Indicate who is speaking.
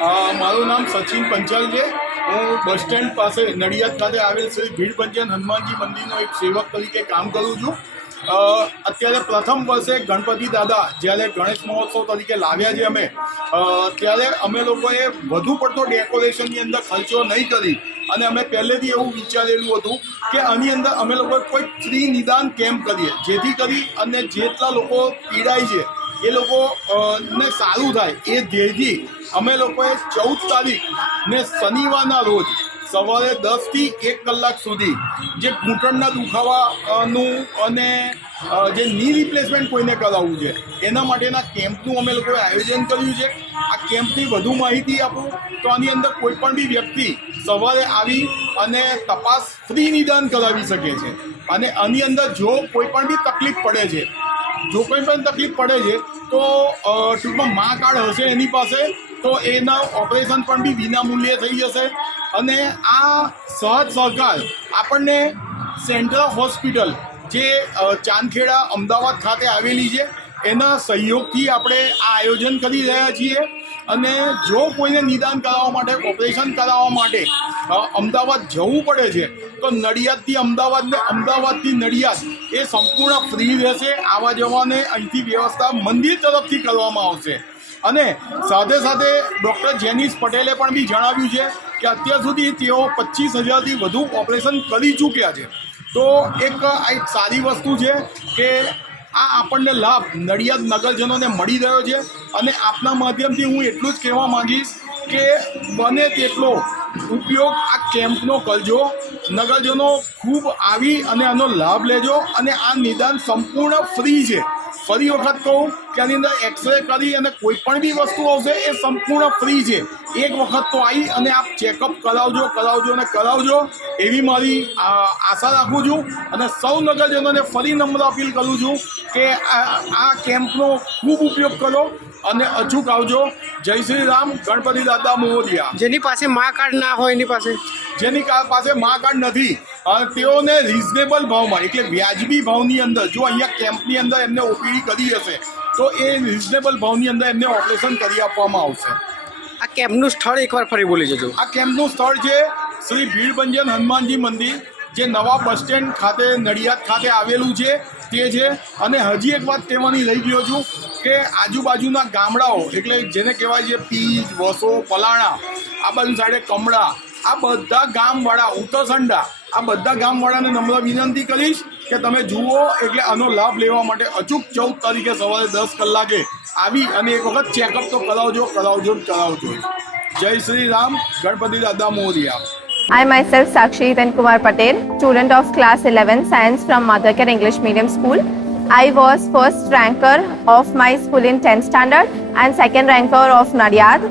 Speaker 1: મારું નામ સચિન પંચાલ છે. હું બસ સ્ટેન્ડ પાસે નડિયાદ ખાતે આવેલ શ્રી ભીડ પંચન હનુમાનજી મંદિરનો એક સેવક તરીકે કામ કરું છું. અત્યારે પ્રથમ વર્ષે ગણપતિ દાદા જ્યારે ગણેશ મહોત્સવ તરીકે લાવ્યા છે અમે ત્યારે અમે લોકોએ વધુ પડતો ડેકોરેશનની અંદર ખર્ચો નહીં કરી. અને અમે પહેલેથી એવું વિચારેલું હતું કે આની અંદર અમે લોકો કોઈ ફ્રી નિદાન કેમ્પ કરીએ? જેથી કરી અને જેટલા લોકો પીડાય છે, એ લોકો ને સારું થાય. એ ધ્યેયથી અમે લોકોએ ચૌદ તારીખ ને શનિવારના રોજ સવારે દસથી એક કલાક સુધી જે ઘૂંટણના દુખાવાનું અને જે ની રિપ્લેસમેન્ટ કોઈને કરાવવું છે, એના માટેના કેમ્પનું અમે લોકોએ આયોજન કર્યું છે. આ કેમ્પની વધુ માહિતી આપું તો આની અંદર કોઈ બી વ્યક્તિ સવારે આવી અને તપાસ ફ્રી નિદાન કરાવી શકે છે. અને આની અંદર જો કોઈ બી તકલીફ પડે છે, જો કોઈ પણ તકલીફ પડે છે, તો ટૂંકમાં મા કાર્ડ હશે એની પાસે તો એના ઓપરેશન પણ બી વિના મૂલ્યે થઈ જશે. અને આ સહજ સહકાર આપણને સેન્ટ્રલ હોસ્પિટલ જે ચાંદખેડા અમદાવાદ ખાતે આવેલી છે, એના સહયોગથી આપણે આ આયોજન કરી રહ્યા છીએ. અને જો કોઈને નિદાન કરાવવા માટે, ઓપરેશન કરાવવા માટે અમદાવાદ જવું પડે છે, તો નડિયાદથી અમદાવાદ ને અમદાવાદથી નડિયાદ એ સંપૂર્ણ ફ્રી રહેશે. આવવા જવાને અહીંથી વ્યવસ્થા મંદિર તરફથી કરવામાં આવશે. અને સાથે સાથે ડૉક્ટર જેનિસ પટેલે પણ બી જણાવ્યું છે કે અત્યાર સુધી તેઓ પચીસ હજારથી વધુ ઓપરેશન કરી ચૂક્યા છે. તો એક, આ એક સારી વસ્તુ છે કે આ આપણને લાભ નડિયાદ નગરજનોને મળી રહ્યો છે અને આપના માધ્યમથી હું એટલું જ કહેવા માંગીશ કે બને તેટલો ઉપયોગ આ કેમ્પનો કરજો. નગરજનો ખૂબ આવી અને આનો લાભ લેજો અને આ નિદાન સંપૂર્ણ ફ્રી છે. ફરી વખત કહું કે આની અંદર એક્સરે કરી અને કોઈ પણ બી વસ્તુ આવશે એ સંપૂર્ણ ફ્રી છે. એક વખત તો આવી અને આપ ચેકઅપ કરાવજો કરાવજો અને કરાવજો. એવી મારી આશા રાખું છું અને સૌ નગરજનોને ફરી નમ્ર અપીલ કરું છું કે આ આ કેમ્પનો ખૂબ ઉપયોગ કરો અને અચૂક આવજો. જય શ્રી રામ ગણપતિ દાદા મોહરિયા.
Speaker 2: જેની પાસે મા કાર્ડ ના હોય એની પાસે?
Speaker 1: જેની પાસે મા કાર્ડ નથી. તેઓને રિઝનેબલ ભાવમાં એટલે વ્યાજબી ભાવની અંદર જો અહીંયા કેમ્પની અંદર એમને ઓપીડી કરી હશે તો એ રિઝનેબલ ભાવની અંદર એમને ઓપરેશન કરી આપવામાં આવશે.
Speaker 2: આ કેમ્પનું સ્થળ એકવાર ફરી બોલી જજો.
Speaker 1: આ કેમ્પનું સ્થળ છે શ્રી ભીડભંજન હનુમાનજી મંદિર જે નવા બસ સ્ટેન્ડ ખાતે નડિયાદ ખાતે આવેલું છે તે છે. અને હજી એક વાત કહેવાની રહી ગયો છું કે આજુબાજુના ગામડાઓ એટલે જેને કહેવાય છે પીજ વસો પલાણા આ બાજુ સાઈડે કમળા આ બધા ગામવાળા ઉત્તરસંડા આ બધા ગામવાળાને નમ્ર વિનંતી કરીશ કે તમે જુઓ એટલે આનો લાભ લેવા માટે અચૂક ચૌદ તારીખે સવારે દસ કલાકે આવી અને એક વખત ચેકઅપ તો કરાવજો કરાવજો કરાવજો જય શ્રી રામ ગણપતિ દાદા Morya
Speaker 3: I myself Sakshi Then Kumar Patel, student of class 11 science from Madhakar English Medium School. I was first ranker of my school in 10th standard and second ranker of Nadiad.